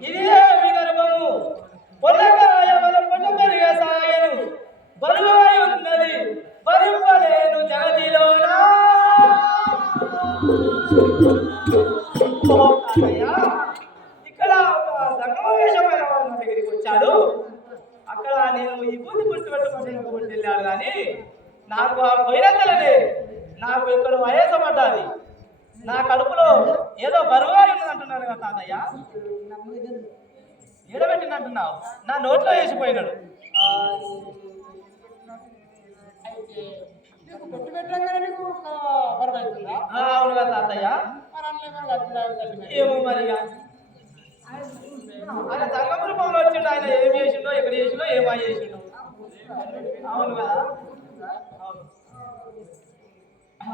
ఇదే విగర్భము పొల్లకాయ మన పొట్ట పెరిగే సాగను బరువాయి ఉన్నది బరువలేను జగతిలోనా ఇక్కడ ఒక సమావేశమైన వాళ్ళ దగ్గరికి వచ్చాడు. అక్కడ నేను ఈ బూది గుర్తుపెట్టుకుంటే వెళ్ళాడు కానీ నాకు ఆ పొయ్యినంతలనే నాకు ఇక్కడ వయసు పడ్డది. నా కడుపులో ఏదో బరువా ఉన్నది అంటున్నాను కదా తాతయ్య. ఏడబెట్టింది అంటున్నావు, నా నోట్లో వేసిపోయినాడు. అవును కదా తాతయ్య. ఏమో మరిగా ఆయన సంగమ రూపంలో వచ్చిండు. ఆయన ఏం చేసిండో ఎక్కడ చేసిండో ఏమో చేసిండో. అవును కదా.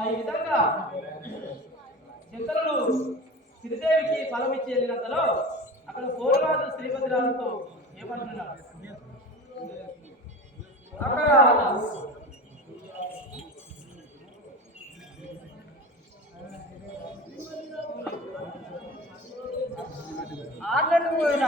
ఈ విధంగా శంకరుడు శ్రీదేవికి ఫలం ఇచ్చి వెళ్ళినంతలో అక్కడ పూర్వరాజు శ్రీపతిరాజుతో ఏమంటున్నాడు అక్కడ ఆటలు పోయిన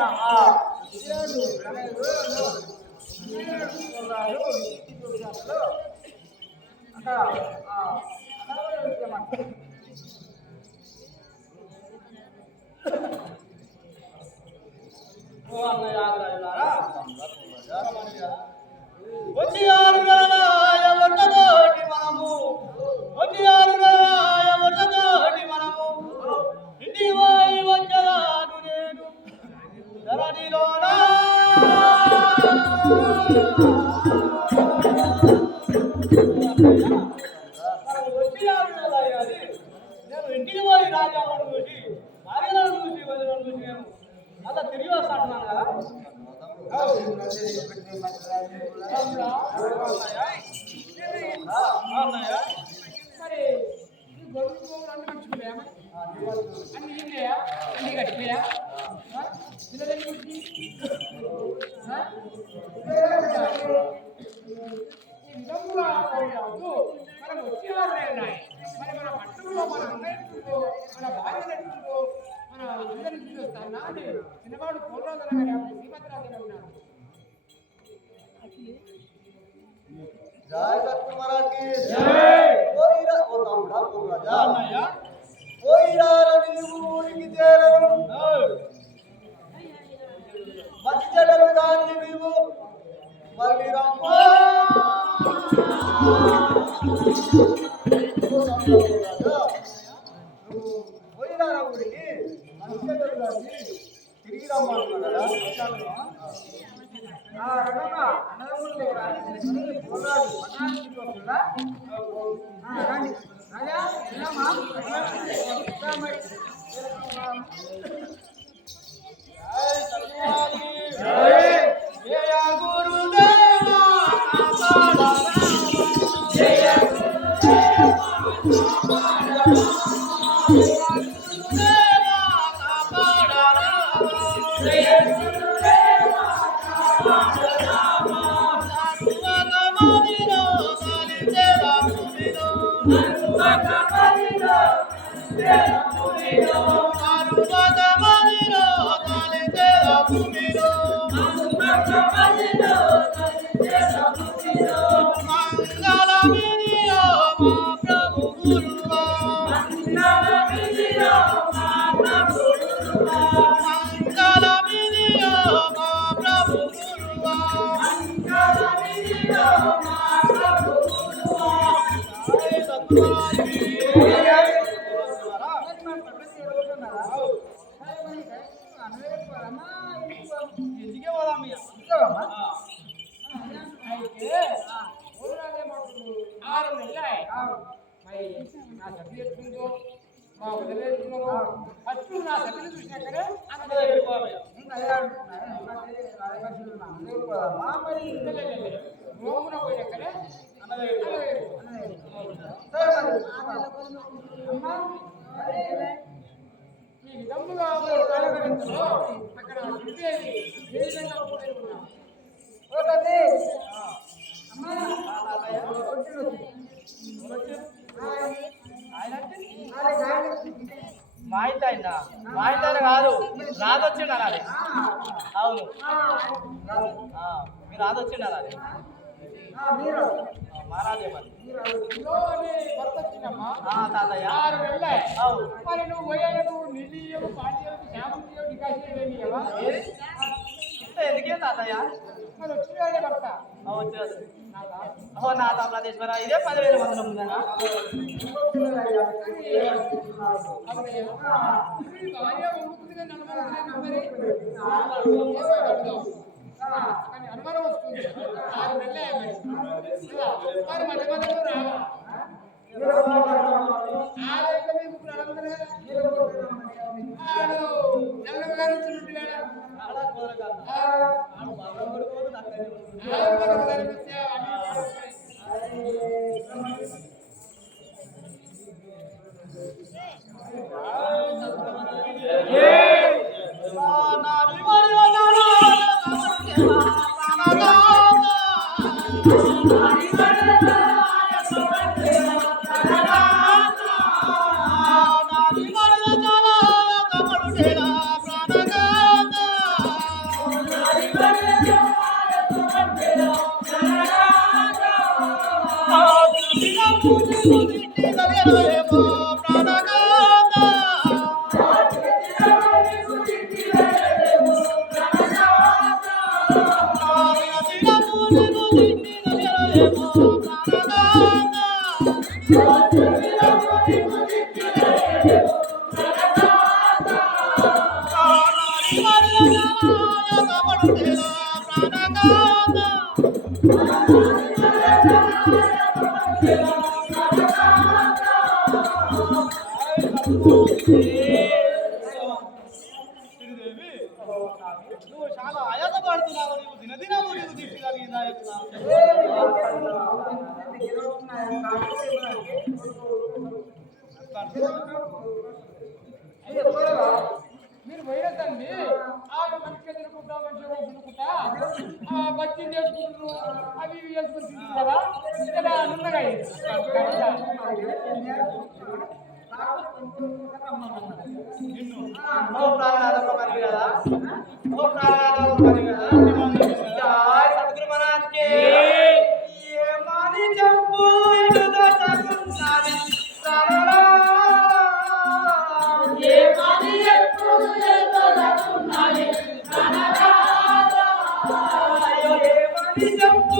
వచ్చి ఆరు వర్ణతోటి మనము వచ్చి ఆరు వర్ణతోటి మనము ఇంటి వాయి వచ్చరాను నేను ధరణిలోనా నేను ఇంటికి పోయి రాజావాడు చూసి భార్యలను చూసి వదిలను చూసి నేను అంతా తిరిగి వస్తాడున్నాను కదా. మరి గొడవలు అన్ని మర్చిపోయా అన్ని ఇన్నాయా అన్ని కట్టిపోయా విధంగా మనం వచ్చేవారు ఉన్నాయి. మరి మన పట్టణంలో మన అన్నయ్యతో మన భార్య ఎట్టుందో మన అందరినీ చూస్తానా అని చిన్నవాడు పూర్వరాజు శ్రీపతిరాజు ఉన్నారు. जय दत्त महाराज की जय। कोईरा ओ तमड़ा बोल राजा अన్నయ్య कोईरा नीवूరికి చేరను మధ్యడలు గాని నీవు మళ్ళీ రమ్మ రాజా कोईरा ఊరికి మధ్యడలు గాని తిరిగి రమ్మన్నాడు కదా. మా ఇంటి ఆయన కాదు రాదొచ్చిండు అనాలి. అవును మీరు రాదొచ్చిండు అనాలి. మా రాజే మరి భర్త వచ్చిందమ్మా తాతయ్య 6 నెలలే. అవును మరి నువ్వు పోయేటప్పుడు నిధి శ్యామతి డికాషన్ ఎందుకే తాతయ్య మరి వచ్చిన భర్త వచ్చినది. ఓ నా తామరాజేశ్వర ఇదే 10,000 మందిలో ఉందనా? భార్య ఉంటుంది కానీ అనుమానం వస్తుంది. 6 నెలలే మరి మధ్య మధ్యలో రావా నువ్వు చాలా ఆయాస పడుతున్నావు. నీవు దినదినము నీకు దిష్టి కలిగిందా? మీరు పోయినదండి మంచిగా తినుకుంటా మంచిగా తినుకుంటా బజ్జీ చేసుకుంటారు అవి ఇవి చేసుకుని తింటున్నారా ఇలా నున్నగా సద్గురు మహారాజ్కి చెప్పు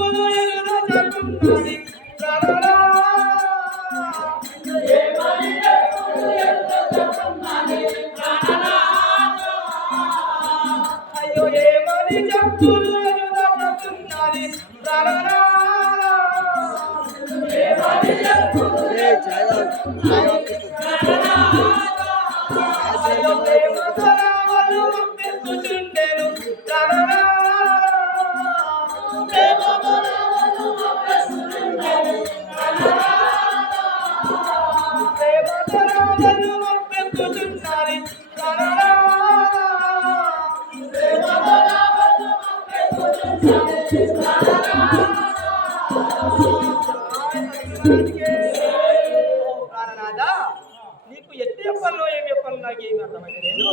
నీకు ఎట్టి చెప్పాలో ఏం చెప్పాలో నాకు ఏమి అర్థమైంది లేదు.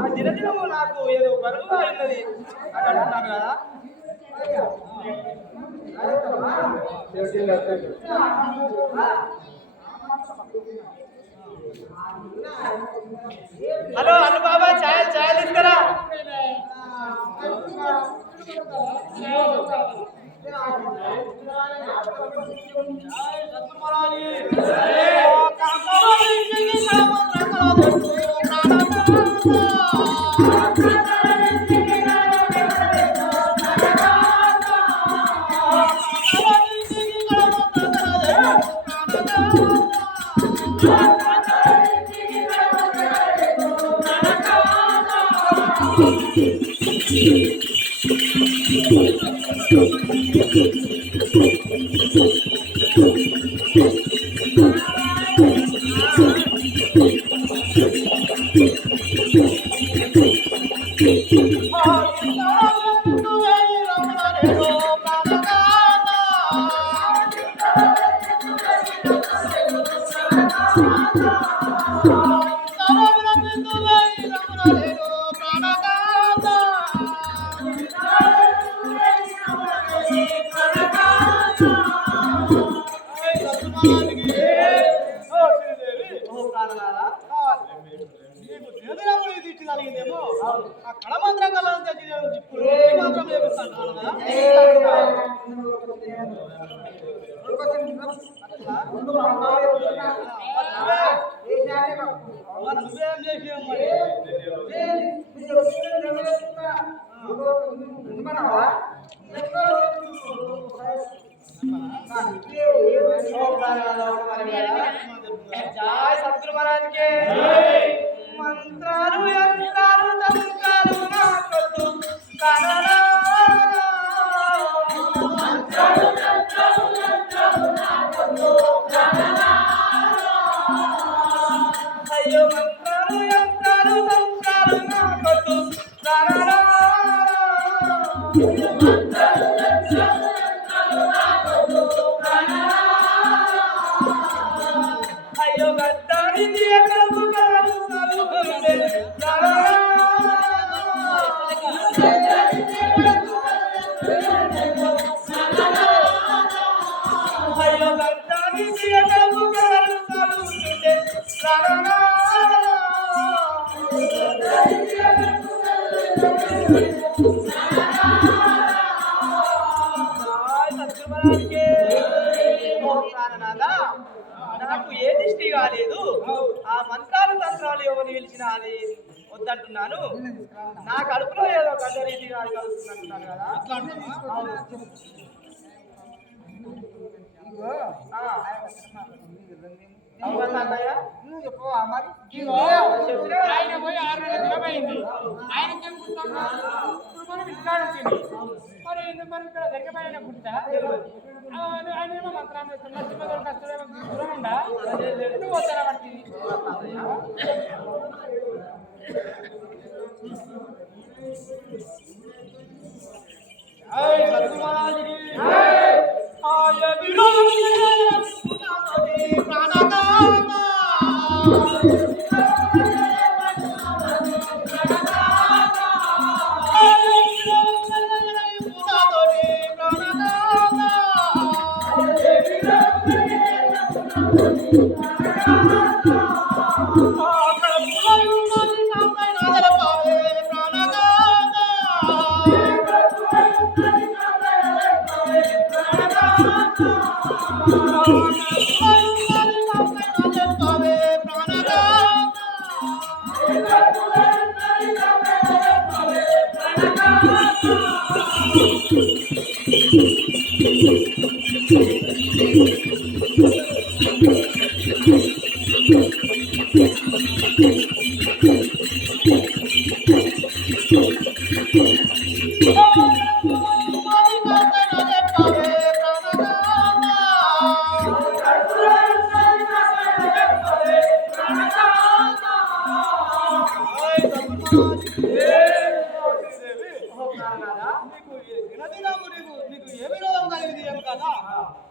ఆ దినదినము నాకు ఏదో బరువుగా ఉన్నది అని అంటున్నాను కదా. హలో అను బాబా ఛాయలు తీసుకురా. కలిగిందేమో ఆ కళమంత్రం కలంతా ఇప్పుడు మాత్రం చేపిస్తాను కదా. నువ్వేం చేసావు మరి? जय सतगुरु महाराज के मंत्रालु यंत्रालु तंत्रालु ना कोतु कानना मंत्रालु यंत्रालु ना कोतु कानना अयो मंत्रालु यंत्रालु तंत्रालु ना कोतु कानना నాకు ఏ దిష్టి కాలేదు. ఆ మంత్రాలు తంత్రాలు ఎవరు పిలిచినా అది వద్దంటున్నాను. నా కడుపులో ఏదో గడ్డ రీతిగా కలుగుతుందంటున్నాను కదా. ఆయన పోయి 6 నెలల దినమైంది. ఆయనకి ఏం గుర్తున్నా మనం ఇట్లాడు మరి మనం ఇక్కడ దగ్గర గుర్తా ఆయన ఏమో మంత్రం చేస్తున్నా చిన్నదోడు కష్టం దూరం ఉండా ఎందుకు పోతారా వాటికి?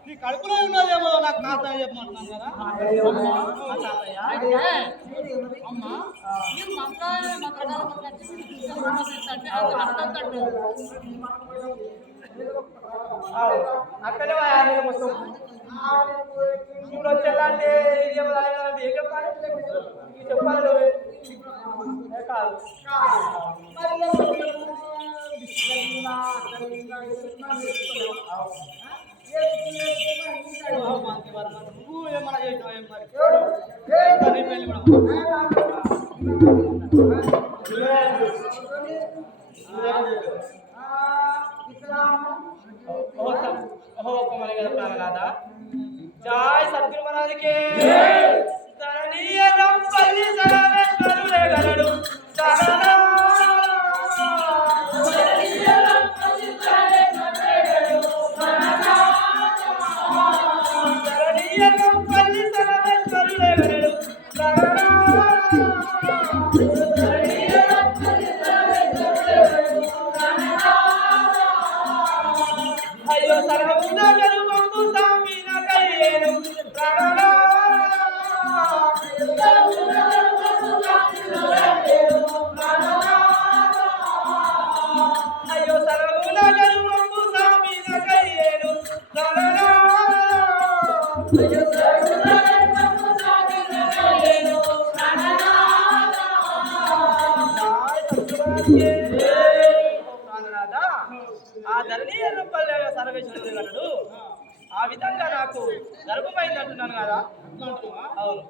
నీ కడుపులో ఉన్నదేమో నాకు నాతో చెప్పమంటున్నాను కదా. అమ్మా అక్కడే మొత్తం ఇప్పుడు వచ్చేలాంటి ఏం చెప్పాలి చెప్పాలి కాదు. నువ్వు ఏమన్నా చేసినావు ఏం మరి పెళ్ళి కూడా जय सतगुरु महाराज के धरणीय రంపల్లి సర్వేశ్వరుడే గలడు శరణా ధరణీయ రంపల్లి సర్వేశ్వరుడే గలడు శరణా ధరణీయ రంపల్లి సర్వేశ్వరుడే గలడు శరణా ధరణీయ రంపల్లి సర్వేశ్వరుడే గలడు శరణా అయ్యో సర్వమున గరుమందు సామి నకయ్యేను శరణా అయ్యో సర్వమున గరుమందు సామి నకయ్యేను శరణా అయ్యో సర్వమున గరుమందు సామి నకయ్యేను శరణా ప్రాణనాథ, ఆ ధరణి ఎర్రపల్లె సర్వేశ్వరుడు గలడు. ఆ విధంగా నాకు గర్భమైంది అంటున్నాను కదా. అవును.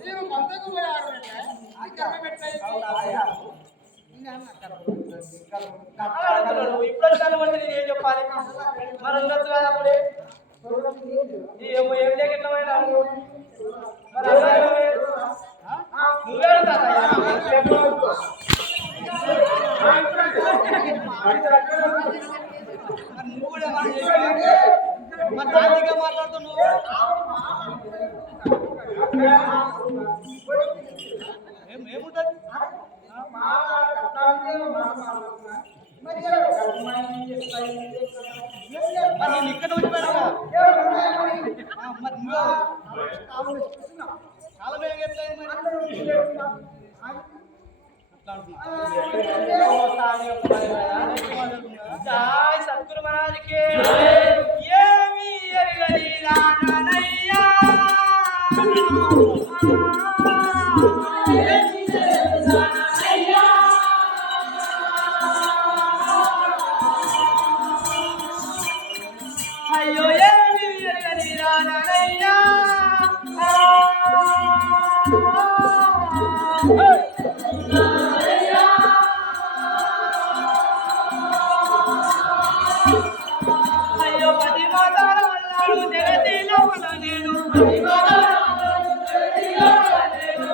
నీవు కొంతకు పోయారు ఇప్పుడు నేను ఏం చెప్పాలి? మరి ఉండొచ్చు కదా అప్పుడే. ఏం లేకుండా మరి నువ్వే నువ్వు కూడా మరి దానిగా మాట్లాడుతున్నావు. ఏముంటది మరి నేను ఇక్కడ ఉండిపోయాను కదా. మరి నువ్వు చాలా వేగం ఎట్లయింది జై సద్గురు మహారాజుకి. ఏమి ఎరగని రానయ్యా అయ్యో ఏమి ఎరగని రానయ్యా అయ్యో పది మాతాల అన్నాడు జగతిలో నేను.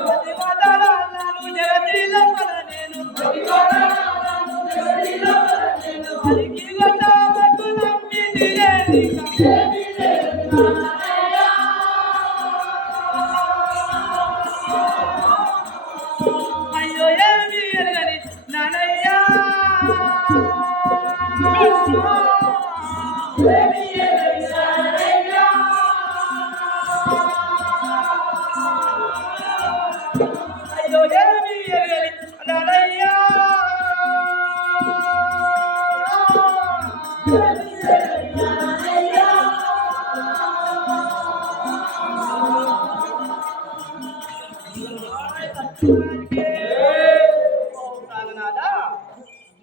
పది మాతాల అన్నాడు జగతిలో నేను. పలికి గొట్టకు నమ్మింది అయ్యో ఏమి ఎరగని నానయ్యా అయ్యో ఏమి ఎరగని నానయ్యా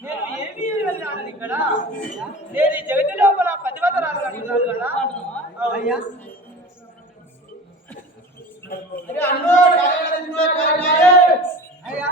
నేను ఏమీ వెళ్ళాను ఇక్కడ. నేను ఈ జగతి లోపల పతివతరాలు అంటున్నాను కదా. అయ్యా అయ్యా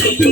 Thank you.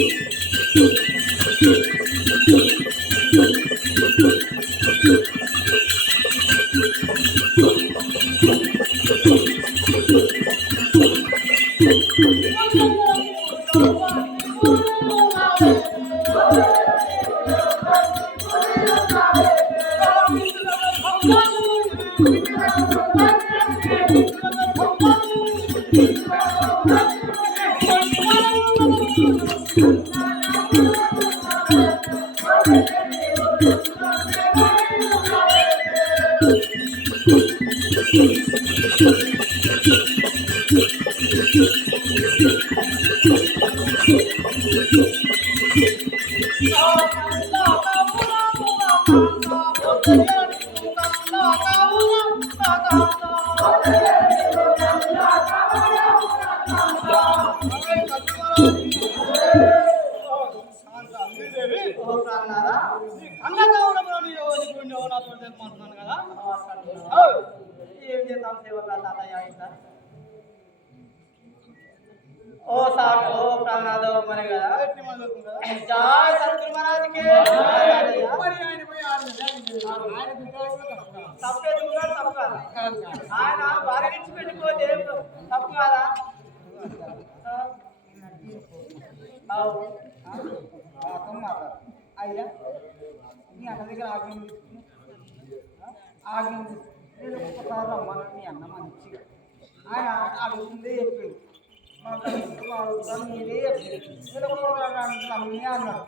ఏం చేద్దాం సేవక తాతయ్య ఇంకా ओ साहब ओ प्राणनाथ मरे गया जय सतगुरु महाराज के सबके दूर सबका ఆయన భారీ నుంచి పెట్టుకోతే తప్పు కాదా అయ్యా మీ అన్న దగ్గర ఆజ్ఞ నేను ఒక్కసారి రమ్మని మీ అన్న మంచిగా ఆయన అడుగుతుందే చెప్పింది మీరే అన్నాడు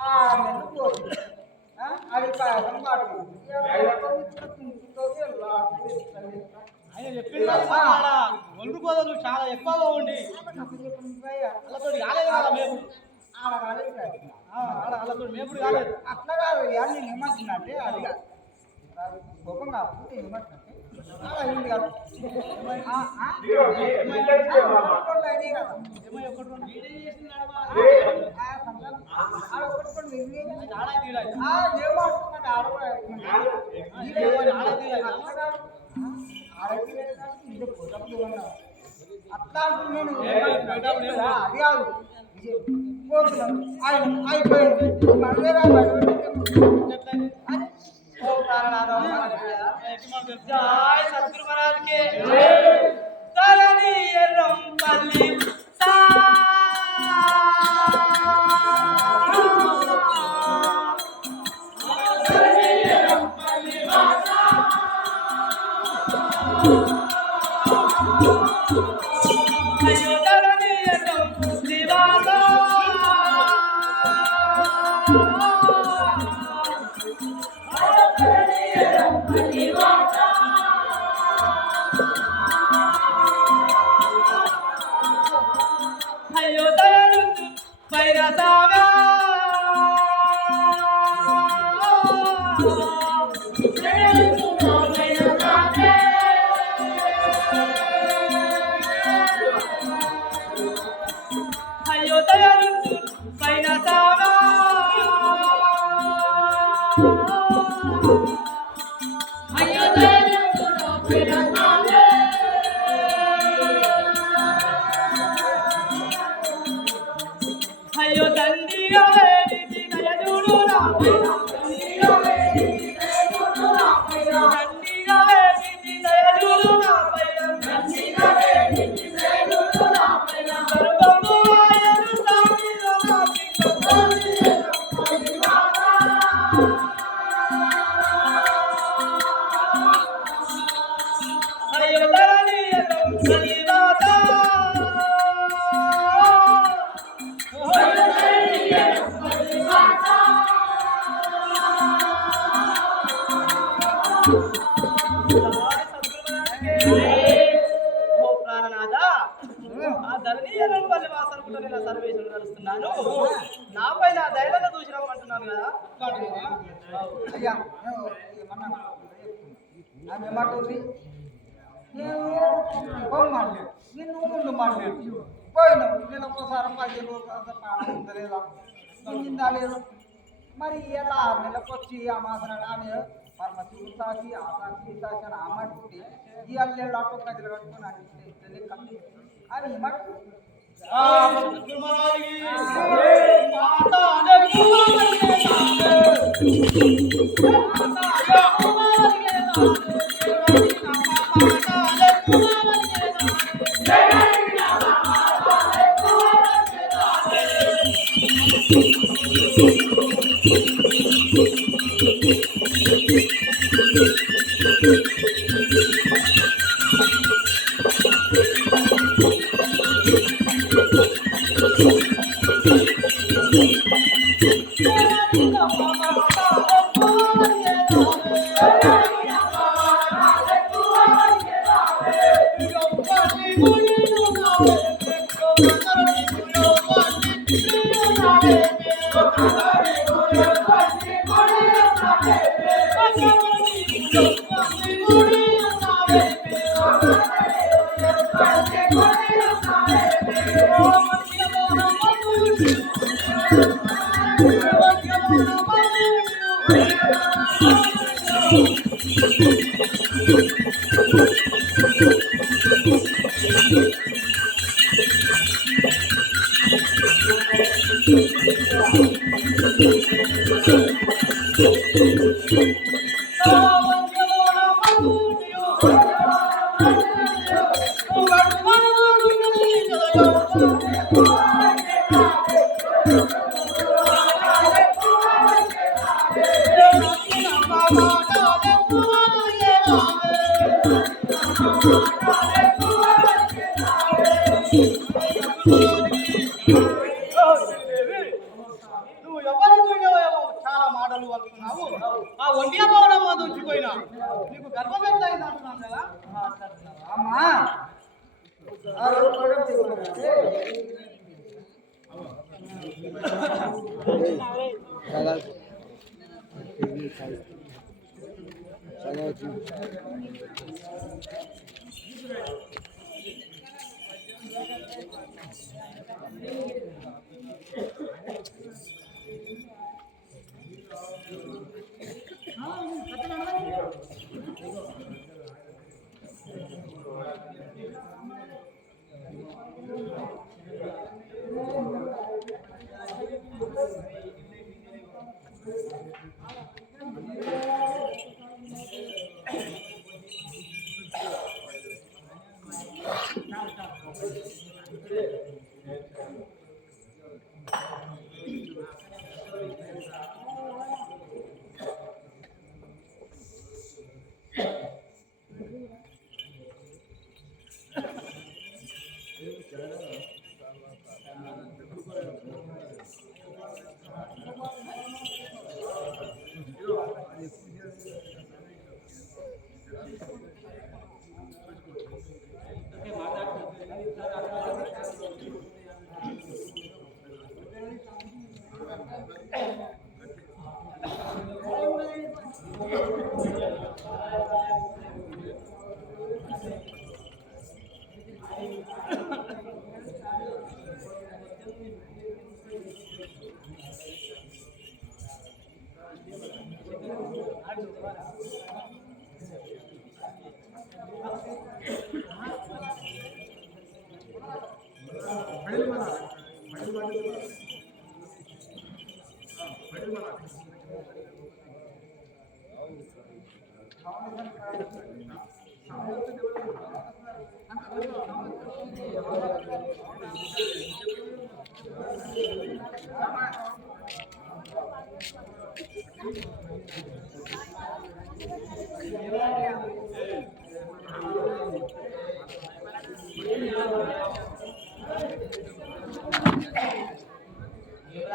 ఆ నెలలు పోతుంది అది పాయసం పాటు ఆయన చెప్పింది ఒళ్ళు కోదలు చాలా ఎక్కువగా ఉండి వాళ్ళతో కాలేదు కదా మేపుడు వాళ్ళతో మేపుడు కాలేదు అట్లా కాదు నేను ఏమంటున్నా అంటే అది కోపం కాదు ఏమంటున్నా అయింది కదా అట్లా నేను అది కాదు అయిపోయింది जय सतगुरु महाराज के तरनी रंपल्ली सा अयो तरनी रंपल्ली वाला అయ్యో దయను పైన సాగా అయ్యో దయను పైన సాగా అయ్యో దయను పైన సాగా అయ్యో దండిగా వేడిది దయజూడు నా పైన దండిగా వేడిది దయజూడు నా పైన దండిగా వేడిది దయజూడు నా పైన దండిగా వేడిది దయజూడు నా పైన సర్వము ఆయను సామిలో అయ్యో ధరణియలో కలివాత సర్వేశ్వరుడు కలుస్తున్నాను నాపై నా ధైర్యంగా చూసినామంటున్నాను కదా అయ్యా ఆమె ఏమంటుంది పోమాడలేదు నిన్ను ముందు మాడలేదు పోయినావు నేను ఒక్కసారి 10 రోజులు ఉందలేదా ఉందా లేదు మరి ఎలా 6 నెలలకు వచ్చి ఆ మాత్రం ఆమె పరమశివుడు సాక్షి ఆ సాక్షి సాక్షి అని ఆమెట్టుకుంటే ఈ అల్లేళ్ళు ఆటో ప్రజలు కట్టుకుని అంటే కమ్మి అది ఏమంటుంది Thank you. నువ్వు ఎవరు చాలా మాటలు వస్తున్నావు. ఆ ఒంటిగా పోవడం ఉంచిపోయినా నీకు గర్భం ఎంత అయింది అంటున్నాను కదా. అమ్మా ఆ రోజు ప్రోగ్రామ్ తీసుకున్నారంటే